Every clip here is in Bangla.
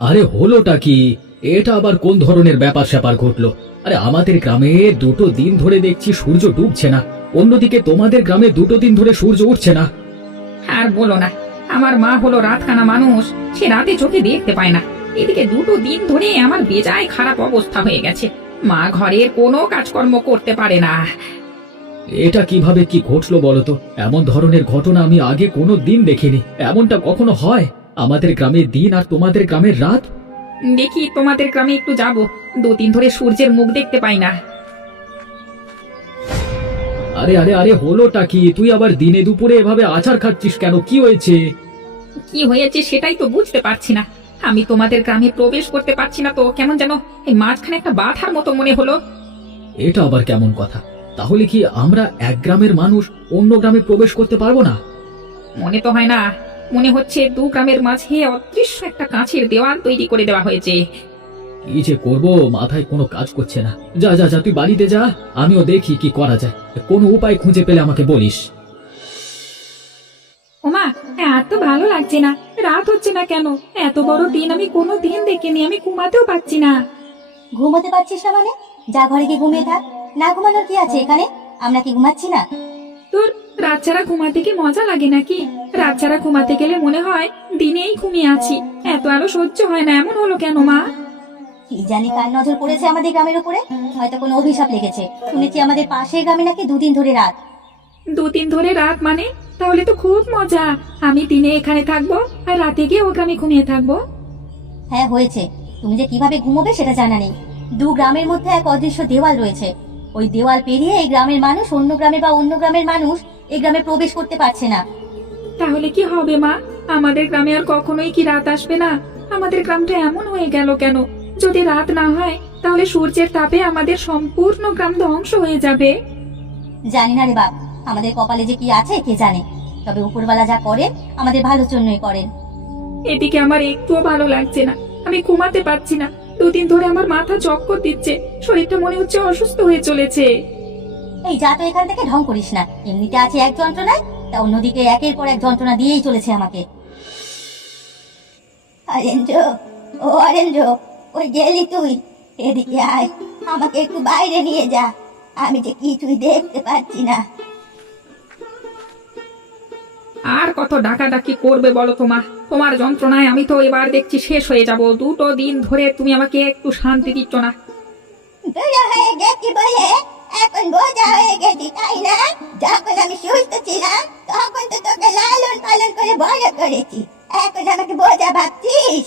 আরে হলোটা কি? এটা আবার কোন ধরনের ব্যাপার স্যাপার ঘটলো? আরে আমাদের গ্রামে 2 দিন ধরে দেখছি সূর্য ডুবছে না, অন্যদিকে তোমাদের গ্রামে 2 দিন ধরে সূর্য উঠছে না। আর বলো না, আমার মা হলো রাতকানা মানুষ, সে রাতে চোখে দেখতে পায় না। এদিকে 2 দিন ধরে আমার বেজায় খারাপ অবস্থা হয়ে গেছে। মা ঘরের কোনো কাজকর্ম করতে পারে না। এটা কিভাবে কি ঘটলো বলো তো? এমন ধরনের ঘটনা আমি আগে কোনো দিন দেখিনি। এমনটা কখনো হয়? আমাদের গ্রামের দিন আর তোমাদের গ্রামের রাত। দেখি তোমাদের গ্রামে একটু যাব, 2 দিন ধরে সূর্যের মুখ দেখতে পাই না। আরে আরে আরে হলোটা কি? তুই আবার দিনে দুপুরে এভাবে আছাড় খাচ্ছিস কেন? কি হয়েছে? কি হয়েছে সেটাই তো বুঝতে পারছি না। আমি তোমাদের গ্রামে প্রবেশ করতে পারছি না তো, কেমন যেন এই মাঝখানে একটা বাধার মতো মনে হলো। এটা আবার কেমন কথা? তাহলে কি আমরা এক গ্রামের মানুষ অন্য গ্রামে প্রবেশ করতে পারবো না? মনে তো হয় না, মনে হচ্ছে 2 গ্রামের মাঝে অদৃশ্য একটা কাঁচের দেওয়াল তৈরি করে দেওয়া হয়েছে। কি যে করবো, মাথায় কোনো কাজ করছে না। যা যা যা, তুই বাড়িতে যা, আমিও দেখি কি করা যায়। কোনো উপায় খুঁজে পেলে আমাকে বলিস। ওমা, এত ভালো লাগছে না, রাত হচ্ছে না কেন? এত বড় দিন আমি কোনো দিন দেখিনি, আমি ঘুমাতেও পারছি না। ঘুমোতে পারছিস না মানে? যা ঘরে গিয়ে ঘুমিয়ে থাক। না ঘুমানোর কি আছে এখানে? আমরা কি ঘুমাচ্ছি না? তোর রাত ছাড়া ঘুমাতে কি মজা লাগে নাকি? রাত ছাড়া ঘুমাতে গেলে মনে হয় দিনেই ঘুমিয়ে আছি। এত আলো সহ্য হয় না, এমন হলো কেন মা? কি জানি কার নজর পড়েছে আমাদের গ্রামের উপরে, হয়তো কোনো অভিশাপ লেগেছে। শুনেছি আমাদের পাশের গ্রামে নাকি 2 দিন ধরে রাত। 2 দিন ধরে রাত মানে? তাহলে তো খুব মজা। আমি দিনে এখানে থাকবো আর রাতে গিয়ে ও গ্রামে ঘুমিয়ে থাকবো। হ্যাঁ হয়েছে, তুমি যে কিভাবে ঘুমোবে সেটা জানা নেই। 2 গ্রামের মধ্যে এক অদৃশ্য দেওয়াল রয়েছে। ওই দেওয়াল পেরিয়ে এই গ্রামের মানুষ অন্য গ্রামে বা অন্য গ্রামের মানুষ এই গ্রামে প্রবেশ করতে পারছে না। তাহলে কি হবে মা? আমাদের গ্রামে আর কখনোই কি রাত আসবে না? আমাদের গ্রামটা এমন হয়ে গেল কেন? যদি রাত না হয় তাহলে সূর্যের তাপে আমাদের সম্পূর্ণ গ্রাম ধ্বংস হয়ে যাবে। জানি না রে বাপ, আমাদের কপালে যে কি আছে কে জানে। তবে উপরওয়ালা যা করে আমাদের ভালোর জন্যই করেন। এদিকে আমার একটুও ভালো লাগছে না, আমি ঘুমাতে পারছি না। 2 দিন ধরে আমার মাথা চক্কর দিচ্ছে, শরীরটা মনে হচ্ছে অসুস্থ হয়ে চলেছে। এই যা তো এখান থেকে ঢং করিস না। এমনিতে আছে এক যন্ত্রণায়, তা অন্যদিকে একের পর এক যন্ত্রণা দিয়েই চলেছে আমাকে। অরেঞ্জ, ও অরেঞ্জ, ওই গেলি তুই? এদিকে আয়, আমাকে একটু বাইরে নিয়ে যা। আমি যে কিছুই দেখতে পাচ্ছি না। আর কত ডাকাডাকি করবে বলো তোমা? তোমার যন্ত্রণায় আমি তো এবার দেখছি শেষ হয়ে যাব। 2 দিন ধরে তুমি আমাকে একটু শান্তি দিচ্ছ না। বুড়ো হয়ে গেছি বলে এখন বোঝা হয়ে গেছি, তাই না? যখন আমি সুস্থ ছিলাম তখন তো তোকে লালন পালন করে বড় করেছি, এখন আমাকে বোঝা ভাবছিস?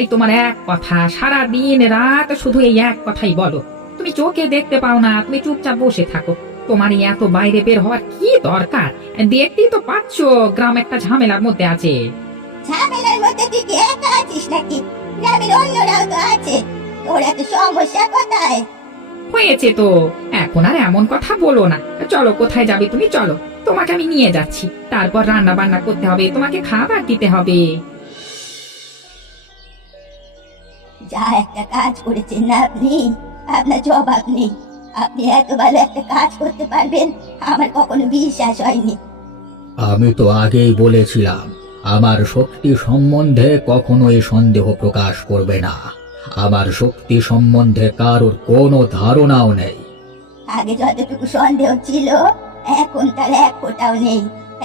এই তোমার এক কথা, সারা দিন রাত শুধু এই এক কথাই বলো। তুমি চোখে দেখতে পাও না, তুমি চুপচাপ বসে থাকো। তোমার এই এত বাইরে বের হওয়ার কি দরকার? দেখতেই তো পাচ্ছ গ্রাম একটা ঝামেলার মধ্যে আছে। ঝামেলার মধ্যে তুই কি একা আছিস নাকি? গ্রামের অন্যরাও তো আছে। তোর এত সমস্যা কোথায়? হয়েছে তো, এখন আর এমন কথা বলো না। চলো, কোথায় যাবে তুমি? চলো, তোমাকে আমি নিয়ে যাচ্ছি। তারপর রান্না বান্না করতে হবে, তোমাকে খাবার দিতে হবে। যা একটা কাজ করেছেন না আপনি, আপনার জবাব নেই। আপনি এত ভালো একটা কাজ করতে পারবেন আমার কখনো বিশ্বাস হয়নি। আমি তো আগেই বলেছিলাম, আমার শক্তি সম্বন্ধে কখনোই সন্দেহ প্রকাশ করবে না। আমার শক্তি সম্বন্ধে কারোর কোনো ধারণাও নেই। আগে যতটুকু সন্দেহ ছিল এখন তার এক ফোঁটাও নেই।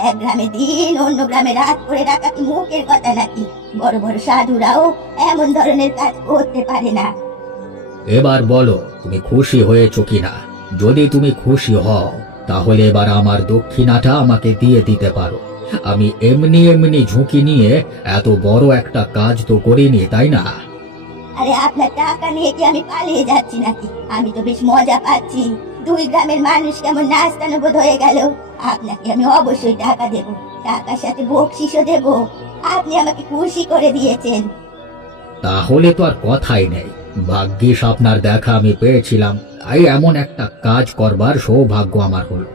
এক গ্রামে দিন অন্য গ্রামে রাত করে রাখা কি মুখের কথা নাকি? বড় বড় সাধুরাও এমন ধরনের কাজ করতে পারে না। এবার বলো, তুমি খুশি হয়েছো কিনা? যদি তুমি খুশি হও তাহলে এবার আমার দক্ষিণাটা আমাকে দিয়ে দিতে পারো। আমি এমনি এমনি ঝুঁকি নিয়ে এত বড় একটা কাজ তো করিনি, তাই না? আরে আপনার টাকা নিয়ে কি আমি পালিয়ে যাচ্ছি নাকি? আমি তো বেশ মজা পাচ্ছি। 2 গ্রামের মানুষ কেমন নাস্তানো বোধ হয়ে গেল। আপনাকে আমি অবশ্যই টাকা দেব, টাকার সাথে বকশিসও দেব। আপনি আমাকে খুশি করে দিয়েছেন। তাহলে তো আর কথাই নেই। ভাগ্যিস আপনার দেখা আমি পেয়েছিলাম, তাই এমন একটা কাজ করবার সৌভাগ্য আমার হলো।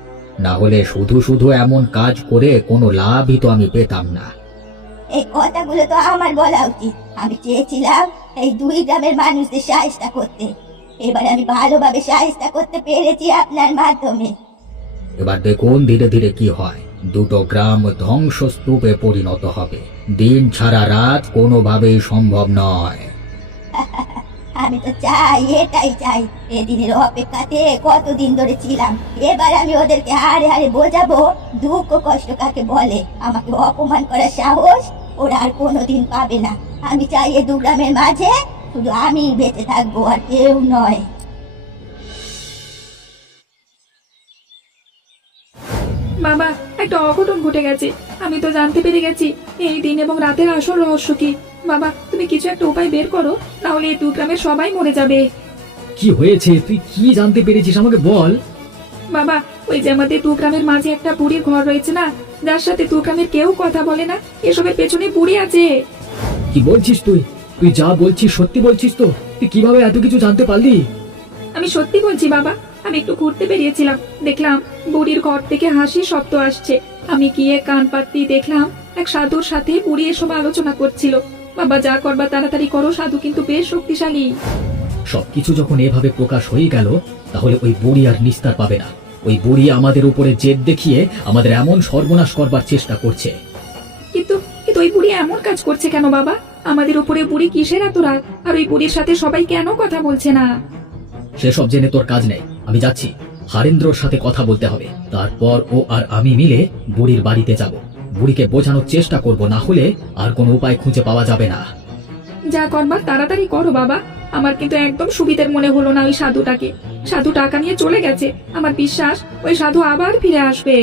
না হলে শুধু শুধু এমন কাজ করে কোনো লাভই তো আমি পেতাম না। এই কথাগুলো তো আমার বলা উচিত। আমি চেয়েছিলাম এই 2 গ্রামের মানুষদের সাহায্য করতে। এবার আমি ভালোভাবে সাহায্য করতে পেরেছি আপনার মাধ্যমে। এবার দেখুন ধীরে ধীরে কি হয়। দুটো গ্রাম ধ্বংসস্তূপে পরিণত হবে। দিন ছাড়া রাত কোনোভাবেই সম্ভব নয়। আমি তো চাই, এটাই চাই। এদিনের অপেক্ষাতে কতদিন ধরে ছিলাম। এবার আমি ওদেরকে হাড়ে হাড়ে বোঝাবো দুঃখ কষ্ট কাকে বলে। আমাকে অপমান করার সাহস ওরা আর কোনোদিন পাবে না। আমি চাই এই দু গ্রামের মাঝে শুধু আমি বেঁচে থাকবো, আর কেউ নয়। বাবা, একটা অঘটন ঘটে গেছে। আমি তো জানতে পেরে গেছি এই দিন এবং রাতের আসল রহস্য কি। বাবা, তুমি কিছু একটা উপায় বের করো, তাহলে এই দু গ্রামের সবাই মরে যাবে। কি হয়েছে? তুই কি জানতে পেরেছিস আমাকে বল। বাবা, ওই যে আমাদের দু গ্রামের মাঝে একটা বুড়ির ঘর রয়েছে না, যার সাথে দু গ্রামের কেউ কথা বলে না, এসবের পেছনে বুড়ি আছে। কি বলছিস তুই? তুই যা বলছিস সত্যি বলছিস তো? তুই কিভাবে এত কিছু জানতে পারলি? আমি সত্যি বলছি বাবা। আমি একটু ঘুরতে বেরিয়েছিলাম, দেখলাম বুড়ির ঘর থেকে হাসির শব্দ আসছে। আমি গিয়ে কান পাততেই দেখলাম এক সাধুর সাথে বুড়ি এসব আলোচনা করছিল। বাবা, যা করবা তাড়াতাড়ি করো, সাধু কিন্তু বেশ শক্তিশালী। সবকিছু যখন এভাবে প্রকাশ হয়ে গেল, তাহলে ওই বুড়ি আর নিস্তার পাবে না। ওই বুড়ি আমাদের উপরে জেদ দেখিয়ে আমাদের এমন সর্বনাশ করবার চেষ্টা করছে। কিন্তু কিন্তু ওই বুড়ি এমন কাজ করছে কেন বাবা? আমাদের উপরে বুড়ি কিসের এত রাগ? আর ওই বুড়ির সাথে সবাই কেন কথা বলছে না? সেসব জেনে তোর কাজ নেই। আমি যাচ্ছি, হারেন্দ্রর সাথে কথা বলতে হবে। তারপর ও আর আমি মিলে বুড়ির বাড়িতে যাব। বুড়িকে বোঝানোর চেষ্টা করব, না হলে আর কোনো উপায় খুঁজে পাওয়া যাবে না। যা করবার তাড়াতাড়ি করো বাবা। আমার কিন্তু একদম সুবিধের মনে হলো না ওই সাধুটাকে। সাধু টাকা নিয়ে চলে গেছে, আমার বিশ্বাস ওই সাধু আবার ফিরে আসবে।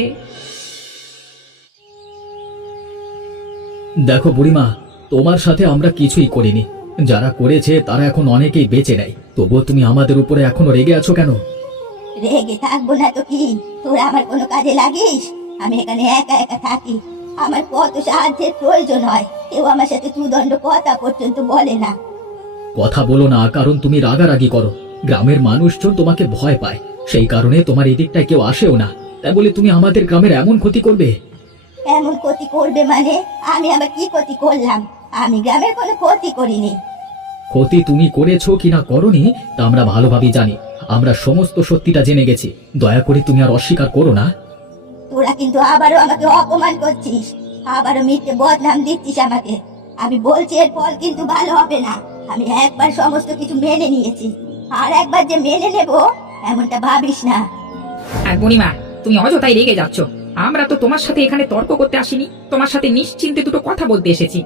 দেখো বুড়িমা, তোমার সাথে আমরা কিছুই করিনি। যারা করেছে তারা এখন অনেকেই বেঁচে নেই। তবুও তুমি আমাদের উপরে এখনো রেগে আছো কেন? রেগে থাকবো না তো কি? তোরা আমার কোনো কাজে লাগিস? আমি এখানে একা একা থাকি। আমার কত সাহায্যের প্রয়োজন হয়, কেউ আমার সাথে দুদণ্ড কথা পর্যন্ত বলে না। কথা বলো না, কারণ তুমি রাগারাগি করো। গ্রামের মানুষজন তোমাকে ভয় পায়, সেই কারণে তোমার এদিকটায় কেউ আসেও না। তাই বলে তুমি আমাদের গ্রামের এমন ক্ষতি করবে? এমন ক্ষতি করবে মানে? আমি আবার কি ক্ষতি করলাম? আমি গ্রামের কোনো ক্ষতি করিনি। ক্ষতি তুমি করেছো কিনা করনি তা আমরা ভালোভাবেই জানি। আমরা সমস্ত সত্যিটা জেনে গেছি। দয়া করে তুমি আর অস্বীকার করো না। তোরা কিন্তু আবারও আমাকে অপমান করছিস, আবারও মিথ্যে বদনাম দিচ্ছিস আমাকে। আমি বলছি এর ফল কিন্তু ভালো হবে না। আমি একবার সমস্ত কিছু মেনে নিয়েছি, আর একবার যে মেনে নেব এমনটা ভাবিস না। আর বুড়িমা, তুমি অযথাই রেগে যাচ্ছ। আমরা তো তোমার সাথে এখানে তর্ক করতে আসিনি, তোমার সাথে নিশ্চিন্তে দুটো কথা বলতে এসেছি।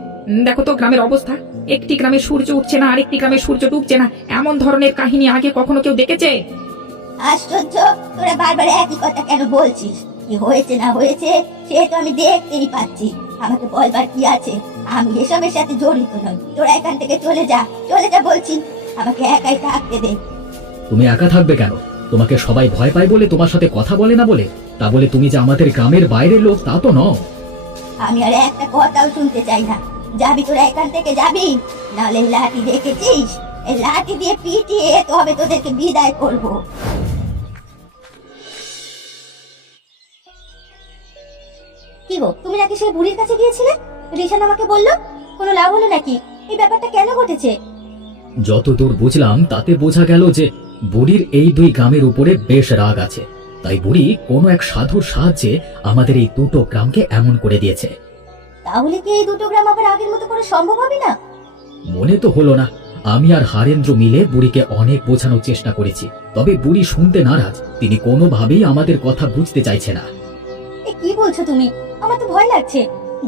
দেখো তো গ্রামের অবস্থা। একটি গ্রামে সূর্য উঠছে না, আরেকটি গ্রামে সূর্য ডুবছে না। এমন ধরনের কাহিনী আগে কখনো কেউ দেখেছে? আশ্চর্য, তোরা বারবার একই কথা কেন বলছিস? কি হয়েছে না হয়েছে সে তো আমি দেখতেই পাচ্ছি। আমাকে বলবার কি আছে? আমি এসবের সাথে জড়িত নই। তোরা এখান থেকে চলে যা, চলে যা বলছি। আমাকে একাই থাকতে দে। তুমি একা থাকবে কেন? তোমাকে সবাই ভয় পায় বলে তোমার সাথে কথা বলে না বলে? তা বলে তুমি যে আমাদের গ্রামের বাইরের লোক তা তো নও। আমি আর একটা কথাও শুনতে চাই না। যাবি তোরা এখান থেকে, যাবি? নাহলে এই লাঠি দেখেছিস? এই লাঠি দিয়ে পিটিয়ে তবে তোদেরকে বিদায় করব। কি গো, তুমি নাকি সেই বুড়ির কাছে গিয়েছিলে? রিশান আমাকে বললো। কোনো লাভ হলো নাকি? এই ব্যাপারটা কেন ঘটেছে? যতদূর বুঝলাম তাতে বোঝা গেল যে বুড়ির এই দুই গ্রামের উপরে বেশ রাগ আছে। তাই বুড়ি কোনো এক সাধুর সাহায্যে আমাদের এই দুটো গ্রামকে এমন করে দিয়েছে। তাহলে কি এই দুটো গ্রাম আবার আগের মতো করা সম্ভব হবে না? মনে তো হলো না। আমি আর হারেন্দ্র মিলে বুড়িকে অনেক বোঝানোর চেষ্টা করেছি, তবে বুড়ি শুনতে নারাজ। তিনি কোনোভাবেই আমাদের কথা বুঝতে চাইছে না। এ কি বলছো তুমি? আমার তো ভয় লাগছে।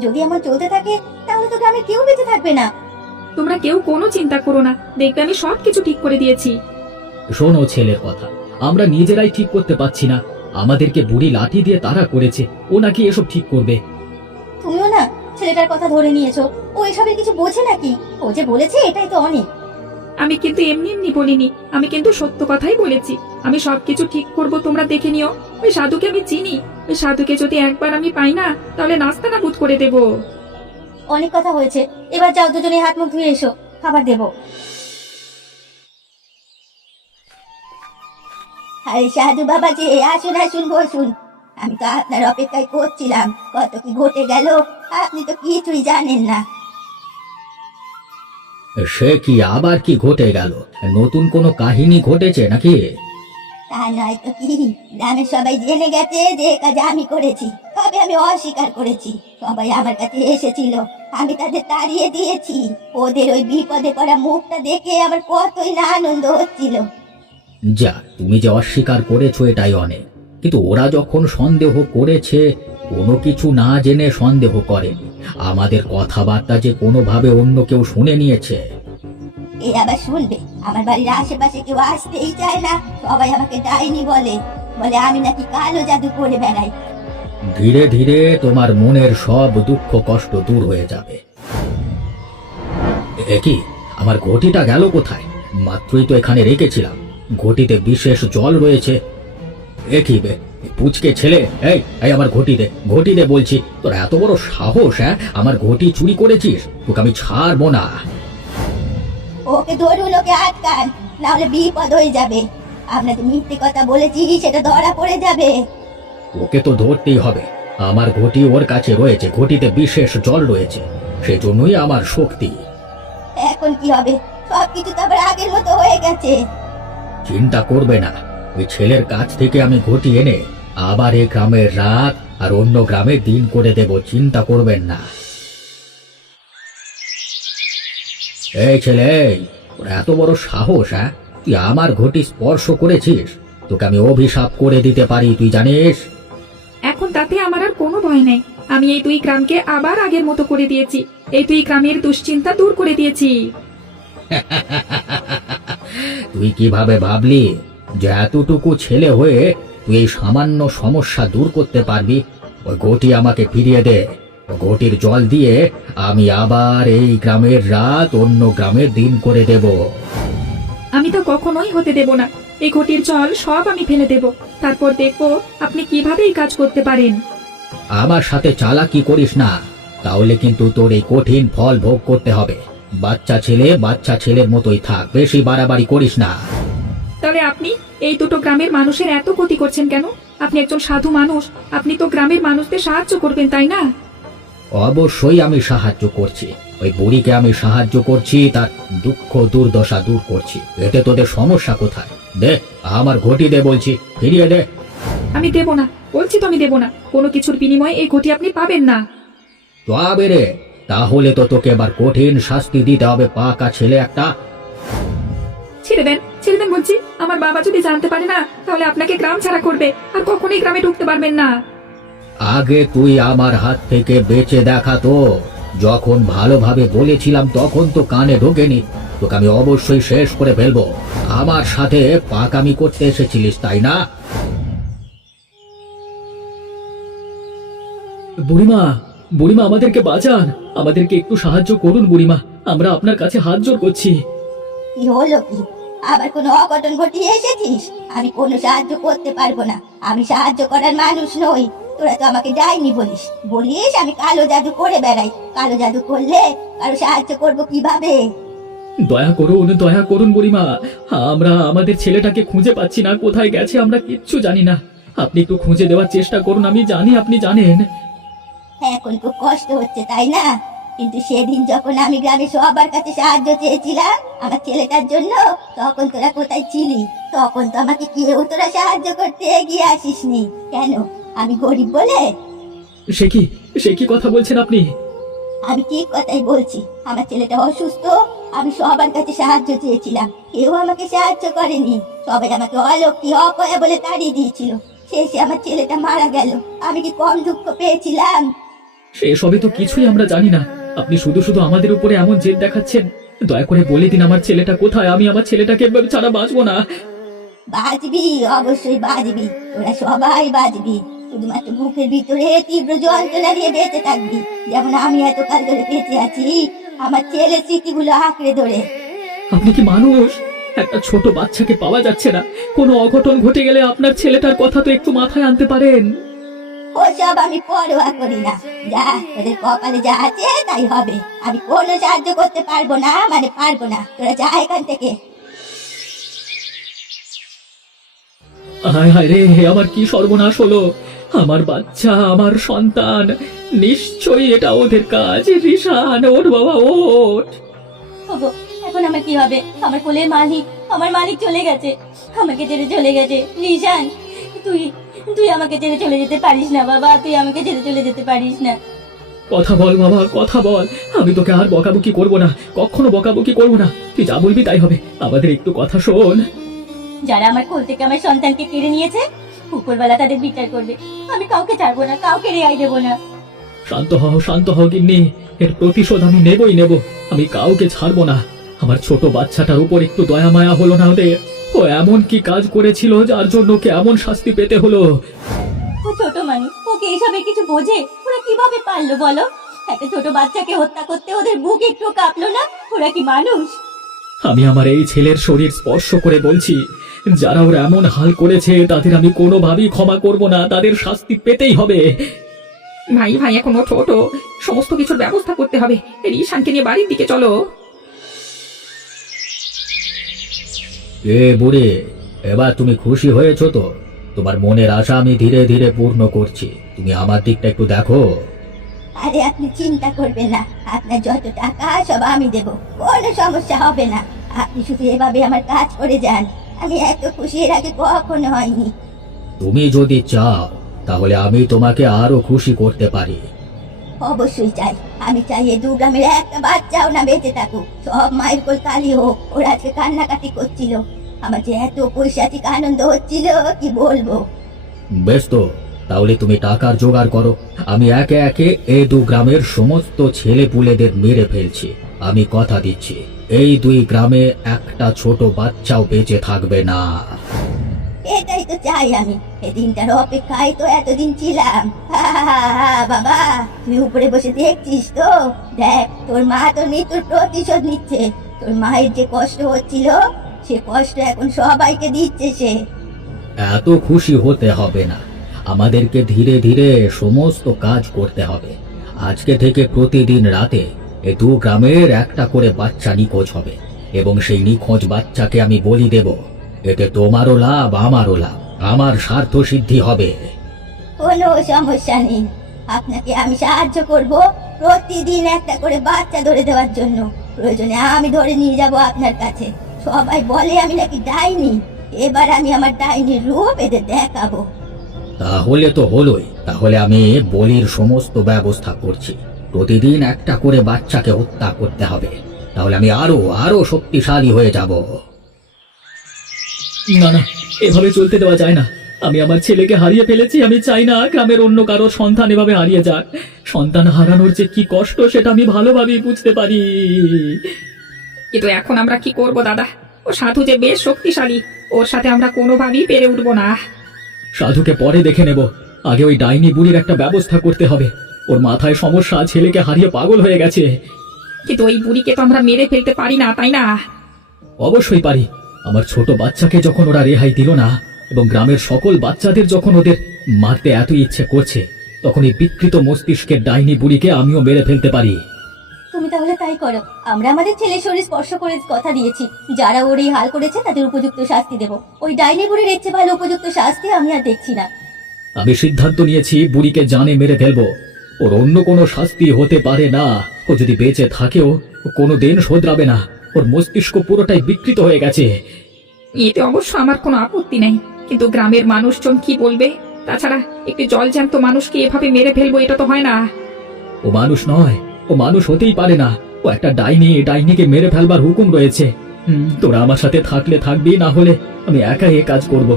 যদি এমন চলতে থাকে তাহলে তো গ্রামে কেউ বেঁচে থাকবে না। তোমরা কেউ কোনো চিন্তা করো না, দেখবে আমি সবকিছু ঠিক করে দিয়েছি। শোনো ছেলের কথা, আমরা নিজেরাই ঠিক করতে পারছি না। আমাদেরকে বুড়ি লাঠি দিয়ে তাড়া করেছে, ও নাকি এসব ঠিক করবে। তুমিও না ছেলেটার কথা ধরে নিয়েছো। ও এসবের কিছু বোঝে নাকি? ও যে বলেছে এটাই তো অনেক। আমি কিন্তু এমনি এমনি বলিনি, আমি কিন্তু সত্য কথাই বলেছি। আমি সবকিছু ঠিক করব, তোমরা দেখে নিও। ওই সাধুকে আমি চিনি, ওই সাধুকে যদি একবার আমি পাই না, তাহলে নাস্তা নাবুদ করে দেব। অনেক কথা হয়েছে, এবার যাও দুজনে হাত মুখ ধুয়ে এসো, খাবার দেবো। আরে সাধু বাবাজি, আসুন আসুন, বসুন। আমি তো আপনার অপেক্ষায় করছিলাম। কত কি ঘটে গেল, আপনি তো কিছুই জানেন না। সে কি, আবার কি ঘটে গেল? নতুন কোনো কাহিনী ঘটেছে নাকি? তা নয় তো কি, গ্রামের সবাই জেনে গেছে যে এ কাজ আমি করেছি। তবে আমি অস্বীকার করেছি। সবাই আমার কাছে এসেছিল, আমি তাদের তাড়িয়ে দিয়েছি। ওদের ওই বিপদে পড়া মুখটা দেখে আমার কতই না আনন্দ হচ্ছিল। যা, তুমি যে অস্বীকার করেছো এটাই অনেক, কিন্তু ওরা যখন সন্দেহ করেছে, কোনো কিছু না জেনে সন্দেহ করেনি। আমাদের কথাবার্তা যে কোনোভাবে অন্য কেউ শুনে নিয়েছে। এ আবার শুনবে? আমার বাড়ির আশেপাশে কেউ আসতেই চায় না, সবাই আমাকে ডাইনি বলে, বলে আমি নাকি কালো জাদু করে বেড়াই। ধীরে ধীরে তোমার মনের সব দুঃখ কষ্ট দূর হয়ে যাবে। কি, আমার ঘটিটা গেল কোথায়? মাত্রই তো এখানে রেখেছিলাম। ঘটিতে বিশেষ জল রয়েছে। কি বে, পুচকে ছেলে, এই এই আমার ঘটি দে বলছি। তোর এত বড় সাহস? হ্যাঁ, আমার ঘটি চুরি করেছিস? তোকে আমি ছাড়বো না। ওকে ধরুন, ওকে আটকান, না হলে বিপদ হয়ে যাবে। আপনাকে মিথ্যে কথা বলেছি সেটা ধরা পড়ে যাবে। ওকে তো ধরতেই হবে। আমার ঘটি ওর কাছে রয়েছে, ঘটিতে বিশেষ জল রয়েছে, সেজন্যই আমার শক্তি। এখন কি হবে? সবকিছু তো আবার আগের মতো হয়ে গেছে। চিন্তা করবে না, ওই ছেলের কাছ থেকে আমি ঘটি এনে আবার এই গ্রামের রাত আর অন্য গ্রামে দিন করে দেব, চিন্তা করবেন না। এই ছেলে, তোর এত বড় সাহস? হ্যাঁ, তুই আমার ঘটি স্পর্শ করেছিস? তোকে আমি অভিশাপ করে দিতে পারি, তুই জানিস? এখন তাতে আমার আর কোনো ভয় নেই। আমি এই দুই গ্রামকে আবার আগের মতো করে দিয়েছি। এই দুই গ্রামের দুশ্চিন্তা দূর করে দিয়েছি। তুই কিভাবে ভাবলি যে এতটুকু ছেলে হয়ে তুই এই সামান্য সমস্যা দূর করতে পারবি? ওই ঘটি আমাকে ফিরিয়ে দে। ওই ঘটির জল দিয়ে আমি আবার এই গ্রামের রাত অন্য গ্রামের দিন করে দেব। আমি তো কখনোই হতে দেব না। এই ঘটির জল সব আমি ফেলে দেব, তারপর দেখবো আপনি কিভাবে এই কাজ করতে পারেন। আমার সাথে চালাকি করিস না, তাহলে কিন্তু তোর এই কঠিন ফল ভোগ করতে হবে। বাচ্চা ছেলের মতোই থাক, বেশি বাড়াবাড়ি করিস না। তাহলে আপনি এই দুটো গ্রামের মানুষের এত ক্ষতি করছেন কেন? আপনি একজন সাধু মানুষ, আপনি তো গ্রামের মানুষদের সাহায্য করবেন, তাই না? অবশ্যই আমি সাহায্য করছি। ওই বুড়িকে আমি সাহায্য করছি, তার দুঃখ দুর্দশা দূর করছি। এতে তোদের সমস্যা কোথায়? দে, আমার ঘটি দে বলছি, ফিরিয়ে দে। আমি দেব না, বলছি তো আমি দেব না। কোনো কিছুর বিনিময়ে এই ঘটি আপনি পাবেন না। তবে রে, তাহলে তো তোকে এবার কঠিন শাস্তি দিতে হবে, পাকা ছেলে একটা। ছেড়ে দেন, ছেড়ে দেন বলছি। আমার বাবা যদি জানতে পারে না, তাহলে আপনাকে গ্রাম ছাড়া করবে, আর কখনোই গ্রামে ঢুকতে পারবেন না। আগে তুই আমার হাত থেকে বেঁচে দেখা তো। যখন ভালোভাবে বলেছিলাম তখন তো কানে ঢোকেনি। তোকে আমি অবশ্যই শেষ করে ফেলবো। আমার সাথে পাকামি করতে এসেছিলিস, তাই না? বুড়িমা, বুড়িমা, আমাদেরকে বাঁচান, আমাদেরকে একটু সাহায্য করুন বুড়িমা, আমরা আপনার কাছে হাত জোড় করছি। কি হলো কি? আবার কোনো অঘটন ঘটিয়ে এসেছিস? আমি কোনো সাহায্য করতে পারবো না, আমি সাহায্য করার মানুষ নই। তোরা তো আমাকে ডাইনি বলিস আমি কালো জাদু করে বেড়াই। কালো জাদু করলে কারো সাহায্য করব কিভাবে? দয়া করুন বুড়িমা, আমরা আমাদের ছেলেটাকে খুঁজে পাচ্ছি না, কোথায় গেছে আমরা কিচ্ছু জানি না। আপনি একটু খুঁজে দেওয়ার চেষ্টা করুন, আমি জানি আপনি জানেন। এখন খুব কষ্ট হচ্ছে তাই না? কিন্তু সেদিন যখন আমি গ্রামে সবার কাছে সাহায্য চেয়েছিলাম আমার ছেলেটার জন্য, তখন তোরা কোথায় ছিলি? তখন তো আমাকে কেউ তোরা সাহায্য করতে এগিয়ে আসিসনি কেন? আমি গরিব বলে? সে কি কথা বলছেন আপনি? আমি ঠিক কথাই বলছি। আমার ছেলেটা অসুস্থ, আমি সবার কাছে সাহায্য চেয়েছিলাম, কেউ আমাকে সাহায্য করেনি। সবাই আমাকে অলক্ষী অপয়া বলে তাড়িয়ে দিয়েছিল। শেষে আমার ছেলেটা মারা গেল। আমি কি কম দুঃখ পেয়েছিলাম? সেসবে তো কিছুই আমরা জানি না। আপনি শুধু শুধু আমাদের উপরে এমন জেদ দেখাচ্ছেন। দয়া করে বলে দিন আমার ছেলেটা কোথায়, আমি আমার ছেলেটাকে ছাড়া বাঁচবো না। বাঁচবি, অবশ্যই বাঁচবি, তোরা সবাই বাঁচবি। শুধুমাত্র বুকের ভিতরে তীব্র যন্ত্রণা নিয়ে বেঁচে থাকবি, যেমন আমি এতকাল ধরে বেঁচে আছি আমার ছেলের স্মৃতিগুলো আঁকড়ে ধরে। আপনি কি মানুষ? একটা ছোট বাচ্চাকে পাওয়া যাচ্ছে না, কোনো অঘটন ঘটে গেলে আপনার ছেলেটার কথা তো একটু মাথায় আনতে পারেন। ওসব আমি পরোয়া করি না। যা, তোদের কপালে যা আছে তাই হবে। আমি কোনো সাহায্য করতে পারবো না, মানে পারবো না। তোরা যা এখান থেকে। হায় হায় রে, আমার কি সর্বনাশ হলো! আমার বাচ্চা, আমার সন্তান, নিশ্চয়ই এটা ওদের কাজ। রিশান, ওঠ বাবা, ওঠ। ওগো, এখন আমার কি হবে? আমার কোলের মালিক চলে গেছে, আমাকে ছেড়ে চলে গেছে। রিশান, তুই তুই আমাকে ছেড়ে চলে যেতে পারিস না বাবা, তুই আমাকে ছেড়ে চলে যেতে পারিস না। কথা বল বাবা, কথা বল। আমি তোকে আর বকাবকি করবো না, কখনো বকাবকি করবো না। তুই যা বলবি তাই হবে, আমাদের একটু কথা শোন। যারা আমার কোল থেকে আমার সন্তানকে কেড়ে নিয়েছে, উপরবেলা তাদের বিচার করবে। আমি কাউকে ছাড়বো না, কাউকে রেহাই দেবো না। শান্ত হও গিন্নি, এর প্রতিশোধ আমি নেবই নেব। আমি কাউকে ছাড়বো না। আমার ছোট বাচ্চাটার উপর একটু দয়া মায়া হলো না ওদের? ও এমন কি কাজ করেছিল যার জন্য ওকে এমন শাস্তি পেতে হলো? ও ছোট মানুষ, ওকে এইসবে কিছু বোঝে? ওরা কিভাবে পারলো বলো? একটা ছোট বাচ্চাকে হত্যা করতে ওদের বুক একটু কাঁপলো না? ওরা কি মানুষ? আমি আমার এই ছেলের শরীর স্পর্শ করে বলছি, যারা ওরা এমন হাল করেছে তাদের আমি কোনোভাবেই ক্ষমা করব না, তাদের শাস্তি পেতেই হবে। ভাই ভাই এখনো ছোট, সমস্ত কিছুর ব্যবস্থা করতে হবে। রিশানকে নিয়ে বাড়ির দিকে চলো। এ বুড়ি, এবার তুমি খুশি হয়েছো তো? তোমার মনের আশা আমি ধীরে ধীরে পূর্ণ করছি, তুমি আমার দিকটা একটু দেখো। আরে আপনি চিন্তা করবেন না, আপনার যত টাকা সব আমি দেব, কোনো সমস্যা হবে না। আপনি শুধু এভাবে আমার কাজ করে যান, আমি এত খুশি এর আগে কখনো হয়নি। তুমি যদি চাও তাহলে আমি তোমাকে আরো খুশি করতে পারি। অবশ্যই চাই, আমি চাই এই দু গ্রামের একটা বাচ্চাও না বেঁচে থাকুক। সব মায়ের কোল কালি হোক। ওরা আজকে কান্নাকাটি করছিল, আমার যে এত পৈশাচিক আনন্দ হচ্ছিল কি বলবো। বেশ তো, তাহলে তুমি টাকার জোগাড় করো। আমি একে একে এই দু গ্রামের সমস্ত ছেলে পুলেদের মেরে ফেলছি। আমি কথা দিচ্ছি, এই দুই গ্রামে একটা ছোট বাচ্চাও বেঁচে থাকবে না। এটাই তো চাই আমি, এই দিনটার অপেক্ষায় তো এতদিন ছিলাম। বাবা, তুই উপরে বসে দেখছিস তো? দেখ, তোর মা তোর মৃত্যুর প্রতিশোধ নিচ্ছে। তোর মায়ের যে কষ্ট হচ্ছিল, সে কষ্ট এখন সবাইকে দিচ্ছে সে। এত খুশি হতে হবে না, আমাদেরকে ধীরে ধীরে সমস্ত কাজ করতে হবে। আজকে থেকে প্রতিদিন রাতে এই দু গ্রামের একটা করে বাচ্চা নিখোঁজ হবে, এবং সেই নিখোঁজ বাচ্চাকে আমি বলি দেব। এতে তোমারও লাভ, আমারও লাভ, আমার স্বার্থ সিদ্ধি হবে। কোনো সমস্যা নেই, আপনাকে আমি সাহায্য করব প্রতিদিন একটা করে বাচ্চা ধরে দেওয়ার জন্য। প্রয়োজনে আমি ধরে নিয়ে যাব আপনার কাছে। সবাই বলে আমি নাকি ডাইনি, এবার আমি আমার ডাইনির রূপ এদের দেখাবো। তাহলে তো হলোই, তাহলে আমি বলির সমস্ত ব্যবস্থা করছি। প্রতিদিন একটা করে বাচ্চাকে হত্যা করতে হবে, তাহলে আমি আরো আরো শক্তিশালী হয়ে যাব। না না, এভাবে চলতে দেওয়া যায় না। আমি আমার ছেলেকে হারিয়ে ফেলেছি, আমি চাই না গ্রামের অন্য কারোর সন্তান এভাবে হারিয়ে যাক। সন্তান হারানোর যে কি কষ্ট সেটা আমি ভালোভাবেই বুঝতে পারি। কিন্তু এখন আমরা কি করব দাদা? ও সাধু যে বেশ শক্তিশালী, ওর সাথে আমরা কোনোভাবেই পেরে উঠবো না। সাধুকে পরে দেখে নেব, আগে ওই ডাইনি বুড়ির একটা ব্যবস্থা করতে হবে। ওর মাথায় সমস্যা, ছেলেকে হারিয়ে পাগল হয়ে গেছে। কিন্তু ওই বুড়িকে তো আমরা মেরে ফেলতে পারি না, তাই না? অবশ্যই পারি। আমার ছোট বাচ্চাকে যখন ওরা রেহাই দিল না, এবং গ্রামের সকল বাচ্চাদের যখন ওদের মারতে এত ইচ্ছে করছে, তখন এই বিকৃত মস্তিষ্কের ডাইনি বুড়িকে আমিও মেরে ফেলতে পারি। তুমি তাহলে তাই করো। আমরা আমাদের ছেলের শরীর স্পর্শ করে কথা দিয়েছি, যারা ওর এই হাল করেছে তাদের উপযুক্ত শাস্তি দেব। ওই ডাইনি বুড়ির এর চেয়ে ভালো উপযুক্ত শাস্তি আমি আর দেখছি না। আমি সিদ্ধান্ত নিয়েছি, বুড়িকে জানে মেরে ফেলবো। ওর অন্য কোনো শাস্তি হতে পারে না। ও যদি বেঁচে থাকেও কোনো দিন শোধরাবে না। ওর মস্তিষ্ক পুরোটাই বিকৃত হয়ে গেছে। এতে অবশ্য আমার কোনো আপত্তি নেই, কিন্তু গ্রামের মানুষজন কি বলবে? তাছাড়া একটি জলজ্যান্ত মানুষকে এভাবে মেরে ফেলবো, এটা তো হয় না। ও মানুষ নয়, ও মানুষ হতেই পারে না। ও একটা ডাইনি, ডাইনিকে মেরে ফেলবার হুকুম রয়েছে। তোরা আমার সাথে থাকলে থাকবি, না হলে আমি একাই এ কাজ করব।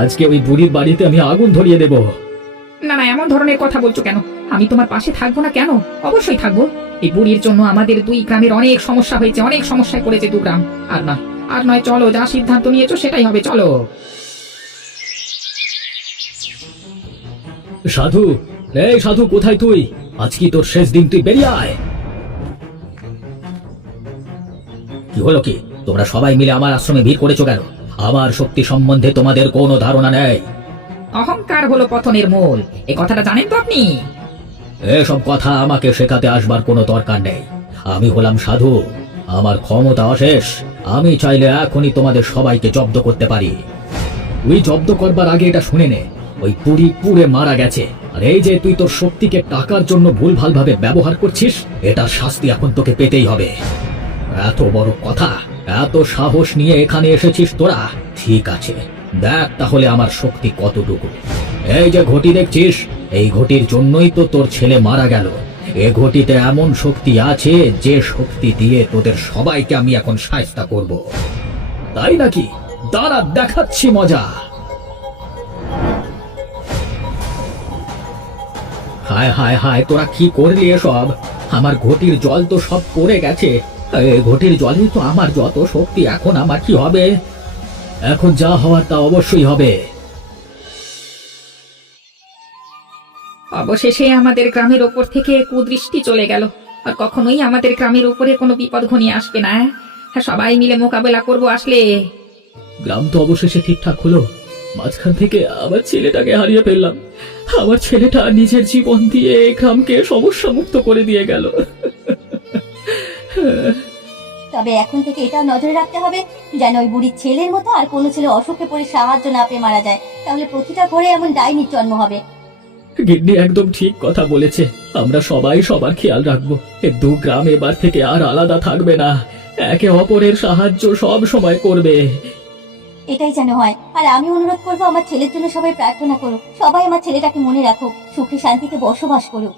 আজকে ওই বুড়ির বাড়িতে আমি আগুন ধরিয়ে দেব। না না, এমন ধরনের কথা বলছো কেন? আমি তোমার পাশে থাকবো না কেন? অবশ্যই থাকবো। এই বুড়ির জন্য আমাদের দুই গ্রামের অনেক সমস্যা হয়েছে, অনেক সমস্যায় পড়েছে দু গ্রাম। আর নয়, চলো, যা সিদ্ধান্ত নিয়েছো সেটাই হবে, চলো। সাধু, এই সাধু, কোথায় তুই? আজ কি তোর শেষ দিন, তুই বেরিয়ে আয়। কি হলো কি? তোমরা সবাই মিলে আমার আশ্রমে ভিড় করেছো কেন? আমার শক্তি সম্বন্ধে তোমাদের কোনো ধারণা নেই। অহংকার হলো পতনের মূল, এই কথাটা জানেন তো আপনি? এসব কথা আমাকে শেখাতে আসবার কোনো দরকার নেই। আমি হলাম সাধু, আমার ক্ষমতা অশেষ। আমি চাইলে এখনই তোমাদের সবাইকে জব্দ করতে পারি। তুই জব্দ করবার আগে এটা শুনে নে, ওই পুরি পুড়ে মারা গেছে। আর এই যে তুই তোর শক্তিকে টাকার জন্য ভুলভাল ভাবে ব্যবহার করছিস, এটার শাস্তি এখন তোকে পেতেই হবে। এত বড় কথা, এত সাহস নিয়ে এখানে এসেছিস তোরা? ঠিক আছে, দেখ তাহলে আমার শক্তি কতটুকু। এই যে ঘটি দেখছিস, এই ঘটির জন্যই তো তোর ছেলে মারা গেল। এ ঘটিতে এমন শক্তি আছে যে শক্তি দিয়ে তোদের সবাইকে আমি এখন শায়েস্তা করব। তাই নাকি? দাঁড়া, দেখাচ্ছি মজা। হায় হায় হায়, তোরা কি করলি এসব? আমার ঘটির জল তো সব পড়ে গেছে। এই ঘটির জলে তো আমার যত শক্তি, এখন আমার কি হবে? এখন যা হওয়ার তা অবশ্যই হবে। অবশেষে আমাদের গ্রামের ওপর থেকে কুদৃষ্টি চলে গেল। আর কখনোই আমাদের গ্রামের উপরে কোনো বিপদ ঘনিয়ে আসবে না। হ্যাঁ, সবাই মিলে মোকাবেলা করব আসলে। গ্রাম তো অবশেষে ঠিকঠাক হলো। মাঝখান থেকে আমার ছেলেটাকে হারিয়ে ফেললাম। আমার ছেলেটা নিজের জীবন দিয়ে এই গ্রামকে সমস্যা মুক্ত করে দিয়ে গেল। তবে এখন থেকে এটাও নজরে রাখতে হবে যেন ওই বুড়ির ছেলের মতো আর কোনো ছেলে অসুখে পড়ে সাহায্য না পেয়ে মারা যায়। তাহলে প্রতিটা ঘরে এমন ডাইনির জন্ম হবে। গিন্নি একদম ঠিক কথা বলেছে। আমরা সবাই সবার খেয়াল রাখবো। এ দু গ্রাম এবার থেকে আর আলাদা থাকবে না, একে অপরের সাহায্য সব সময় করবে। এটাই যেন হয়। আর আমি অনুরোধ করবো আমার ছেলের জন্য সবাই প্রার্থনা করো। সবাই আমার ছেলেটাকে মনে রাখো, সুখে শান্তিতে বসবাস করো।